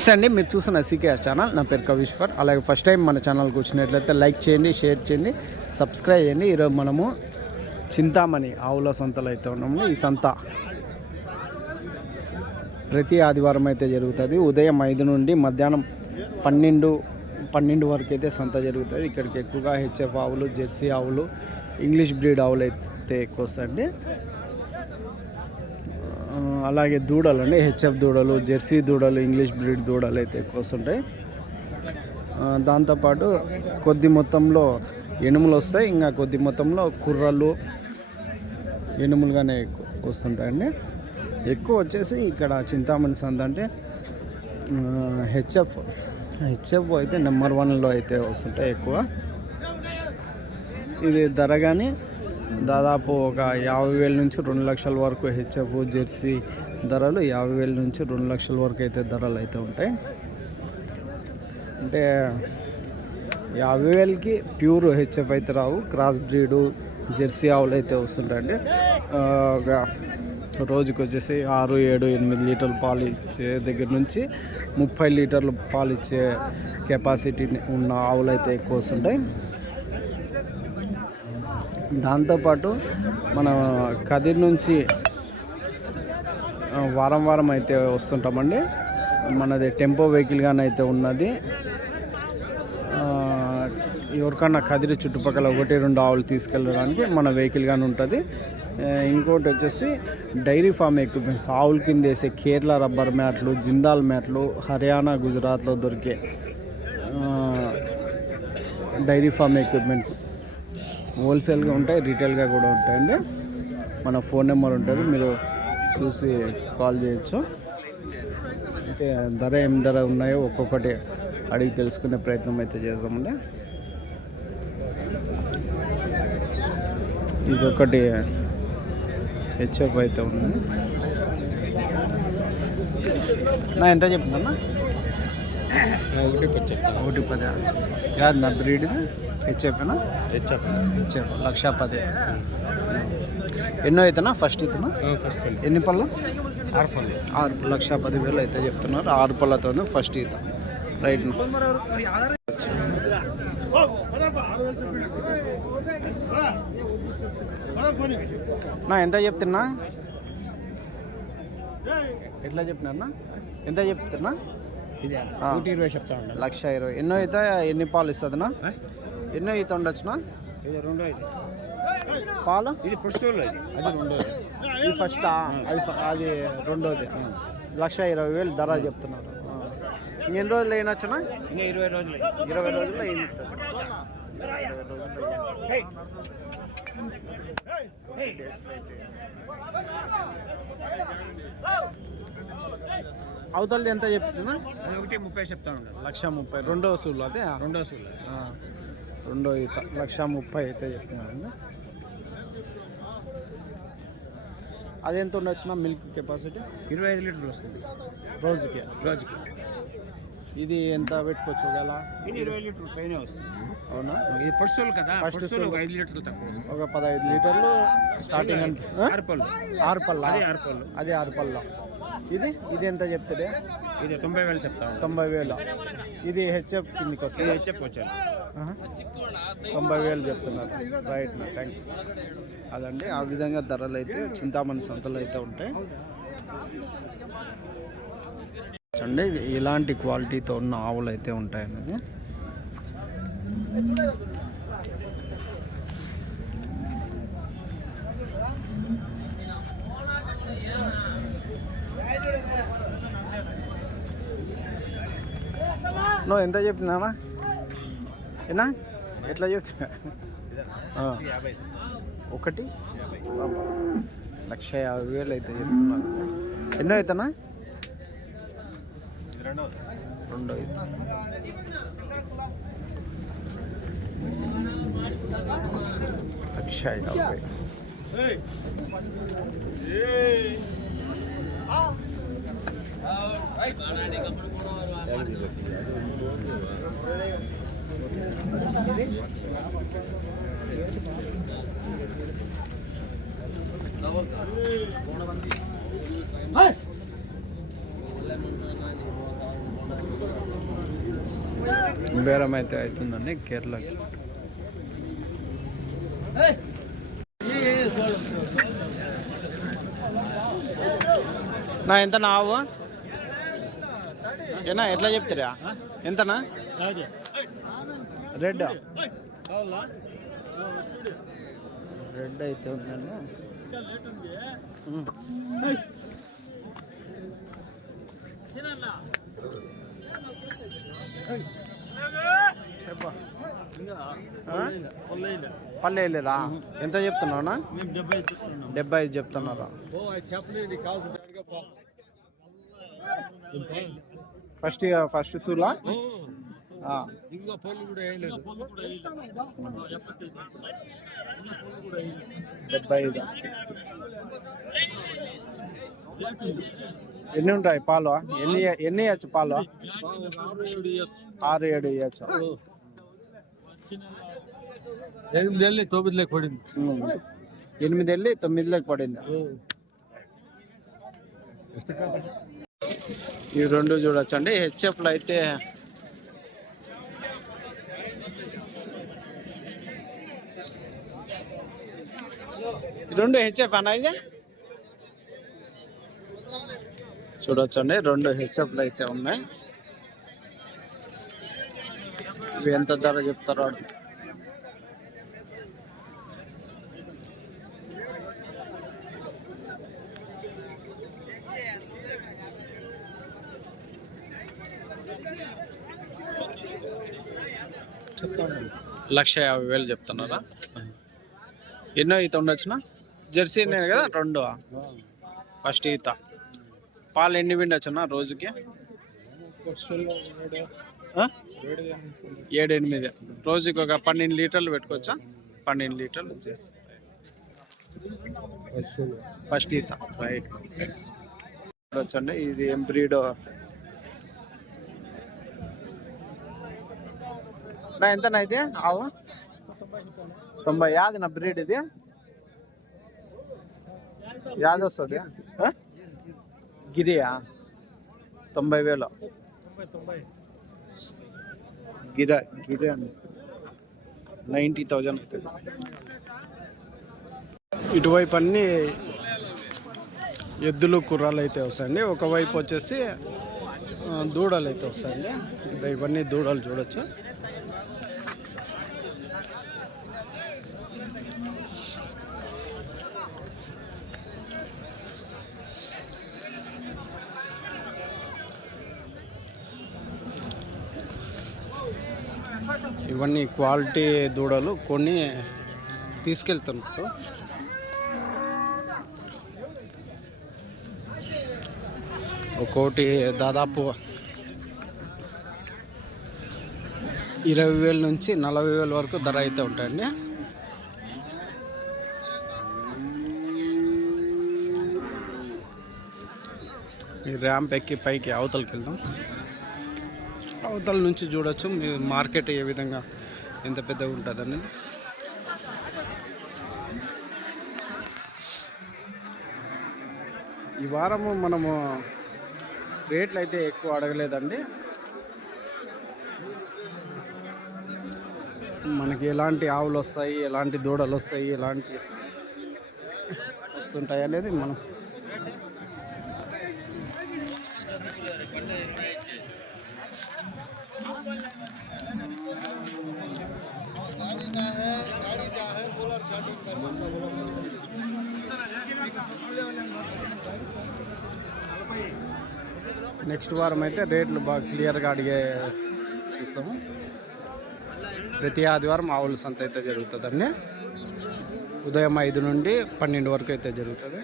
నమస్తే అండి, మీరు చూసిన సీకేఆర్ ఛానల్. నా పేరు కవీశ్వర్. అలాగే ఫస్ట్ టైం మన ఛానల్కి వచ్చినట్లయితే లైక్ చేయండి, షేర్ చేయండి, సబ్స్క్రైబ్ చేయండి. ఈరోజు మనము చింతామణి ఆవుల సంతలో అయితే ఉన్నాము. ఈ సంత ప్రతి ఆదివారం అయితే జరుగుతుంది. ఉదయం 5 నుండి మధ్యాహ్నం 12 వరకు అయితే సంత జరుగుతుంది. ఇక్కడికి ఎక్కువగా హెచ్ఎఫ్ ఆవులు, జెర్సీ ఆవులు, ఇంగ్లీష్ బ్రీడ్ ఆవులు అయితే ఎక్కువ వస్తాయండి. అలాగే దూడలు అండి, హెచ్ఎఫ్ దూడలు, జెర్సీ దూడలు, ఇంగ్లీష్ బ్రీడ్ దూడలు అయితే ఎక్కువ వస్తుంటాయి. దాంతోపాటు కొద్ది మొత్తంలో ఎనుములు వస్తాయి, ఇంకా కొద్ది మొత్తంలో కుర్రలు, ఎనుములుగానే ఎక్కువ వస్తుంటాయండి. ఎక్కువ వచ్చేసి ఇక్కడ చింతామణి సంత అంటే హెచ్ఎఫ్ అయితే నెంబర్ 1లో అయితే వస్తుంటాయి ఎక్కువ. ఇది ధర కానీ దాదాపు ఒక 50,000 నుంచి 2 లక్షల వరకు హెచ్ఎఫ్ జెర్సీ ధరలు 50,000 నుంచి 2 లక్షల వరకు అయితే ధరలు అయితే ఉంటాయి. అంటే 50,000కి ప్యూర్ హెచ్ఎఫ్ అయితే రావు, క్రాస్ బ్రీడు జెర్సీ ఆవులు అయితే వస్తుంటాయండి. ఒక రోజుకి వచ్చేసి 6, 7, 8 లీటర్లు పాలు ఇచ్చే దగ్గర నుంచి 30 లీటర్లు పాలు ఇచ్చే కెపాసిటీ ఉన్న ఆవులు అయితే ఎక్కువ వస్తుంటాయి. దాంతోపాటు మన కదిర్ నుంచి వారం అయితే వస్తుంటామండి. మనది టెంపో వెహికల్ కానీ అయితే ఉన్నది. ఎవరికన్నా కదిరి చుట్టుపక్కల 1-2 ఆవులు తీసుకెళ్ళడానికి మన వెహికల్ కానీ ఉంటుంది. ఇంకోటి వచ్చేసి డైరీ ఫామ్ ఎక్విప్మెంట్స్, ఆవుల కింద వేసే కేరళ రబ్బర్ మ్యాట్లు, జిందాల్ మ్యాట్లు, హర్యానా, గుజరాత్లో దొరికే డైరీ ఫామ్ ఎక్విప్మెంట్స్ హోల్సేల్గా ఉంటాయి, రీటైల్గా కూడా ఉంటాయండి. మన ఫోన్ నెంబర్ ఉంటుంది, మీరు చూసి కాల్ చేయొచ్చు. అంటే ఏం ధర ఉన్నాయో ఒక్కొక్కటి అడిగి తెలుసుకునే ప్రయత్నం అయితే చేస్తామండి. ఇదొకటి హెచ్ఎఫ్ అయితే ఉంది. నా ఎంత చెప్తున్నా? 110. యాద్ నా బ్రీడ్ ఇది హెచ్ఎఫ్నా? హెచ్ఎఫ్ 1,10,000. ఎన్నో అవుతున్నా? ఫస్ట్ అవుతున్నా? ఎన్ని పళ్ళు? 6 పళ్ళు. 6,10,000 అయితే చెప్తున్నారు. 6 పళ్ళతో ఫస్ట్ ఈత. రైట్. నా ఎంత చెప్తున్నా? ఎట్లా చెప్పినా? ఎంత చెప్తున్నా? 120 చెప్తా. 1,20,000. ఎన్నో అయితే ఎన్ని పాలు ఇస్తుందినా? ఎన్నో ఈత ఉండొచ్చునా? ఇది 2 అయితే పాలు. ఇది ఫస్ట్ అది 2. ఇది ఫస్ట్, అది 2ది. 1,20,000 ధర చెప్తున్నారు. ఎన్ని రోజులు అయినొచ్చునా? ఇంకా 20 రోజులు. 20 రోజుల్లో ఏమి అవతలది ఎంత చెప్తున్నా? 130 చెప్తా ఉంటాను. 130,000. 2వ వసూలు. అదే 2వ వసూలు. 2వ ఈత 130,000 అయితే చెప్తున్నాను. అదెంత ఉండొచ్చునా మిల్క్ కెపాసిటీ? 25 లీటర్లు వస్తుంది రోజుకి. ఇది ఎంత పెట్టుకోవచ్చు? ఒకవేళ 20 లీటర్లు పైన వస్తుంది. అవునా? ఇది ఫస్ట్ సోల్ కదా. ఫస్ట్ సోల్ ఒక 5 లీటర్లు తక్కువ వస్తుంది. ఒక 15 లీటర్లు స్టార్టింగ్. 6 పళ్ళు. అదే 6 పళ్ళు. ఇది ఎంత చెప్తాడే? ఇది 90,000 చెప్తా. 90,000. ఇది హెచ్ఎఫ్ కిందకి వస్తుంది. హెచ్ఎఫ్ వచ్చాను. 90,000 చెప్తున్నారు. రైట్ నా, థ్యాంక్స్. అదండి, ఆ విధంగా ధరలు అయితే చింతామణి సంతలో అయితే ఉంటాయి అండి. ఇలాంటి క్వాలిటీతో ఉన్న ఆవులు అయితే ఉంటాయన్నది. నువ్వు ఎంత చెప్తున్నావా? ఏనా ఎట్లా చెప్తున్నా? 1,50,000 అయితే చెప్తున్నాను. ఎన్నో అవుతానా? 2 అయితే 1,50,000. బేరం అయితే అవుతుందండి కేరళకి. నా ఎంతనా ఆవు ఏనా ఎట్లా చెప్తారా ఎంతనా? రెడ్ రెడ్ అయితే ఉందండి. పల్లె లేదా? ఎంత చెప్తున్నావునా? 75 చెప్తున్నారా? ఫస్ట్ సూలా 75. ఎన్ని ఉంటాయి పాలు? ఎన్ని ఇవ్వచ్చు పాలు? 6-7 ఇవ్వచ్చు. 8 ఏళ్ళు 9 పడింది. 8 ఏళ్ళు 9 పడింది. ఈ రెండు చూడొచ్చండి. హెచ్ఎఫ్లు అయితే రెండు హెచ్ఎఫ్ అన్న ఇది చూడొచ్చండి. రెండు హెచ్ఎఫ్లు అయితే ఉన్నాయి. ఇవి ఎంత ధర చెప్తారో చెప్తాను. 1,50,000 చెప్తున్నారా? ఎన్నో ఈత ఉండొచ్చునా? జెర్సీ కదా రెండు. ఫస్ట్ ఈత. పాలు ఎన్ని పిండొచ్చునా రోజుకి? 7-8. రోజుకి ఒక 12 లీటర్లు పెట్టుకోవచ్చా? 12 లీటర్లు వచ్చేసి ఫస్ట్ ఈత. రైట్ వచ్చండి. ఇది ఏం బ్రీడ్? నా ఎంతనా ఇది ఆవు? 90. యాది నా బ్రీడ్ ఇది? యాది వస్తుంది? గిరియా? 90,000 గిరి అండి. 90,000. ఇటువైపు అన్ని ఎద్దులు కుర్రాలు అయితే వస్తాయండి. ఒకవైపు వచ్చేసి దూడలు అయితే వస్తాయండి. ఇవన్నీ దూడలు చూడొచ్చు. ఇవన్నీ క్వాలిటీ దూడలు కొన్ని తీసుకెళ్తున్నారు. ఒక్కోటి దాదాపు 20,000 నుంచి 40,000 వరకు ధర అయితే ఉంటాయండి. ఈ ర్యాంప్ ఎక్కి పైకి అవతలకి వెళ్దాం. అవతల నుంచి చూడొచ్చు మీ మార్కెట్ ఏ విధంగా ఎంత పెద్దగా ఉంటుంది అనేది. ఈ వారము మనము రేట్లు అయితే ఎక్కువ అడగలేదండి. మనకి ఎలాంటి ఆవులు వస్తాయి, ఎలాంటి దూడలు వస్తాయి, ఎలాంటి వస్తుంటాయి అనేది మనం నెక్స్ట్ వారం అయితే రేట్లు బాగా క్లియర్గా అడిగే చూస్తాము. ప్రతి ఆదివారం ఆవుల సంత అయితే జరుగుతుందండి. ఉదయం 5 నుండి 12 వరకు అయితే జరుగుతుంది.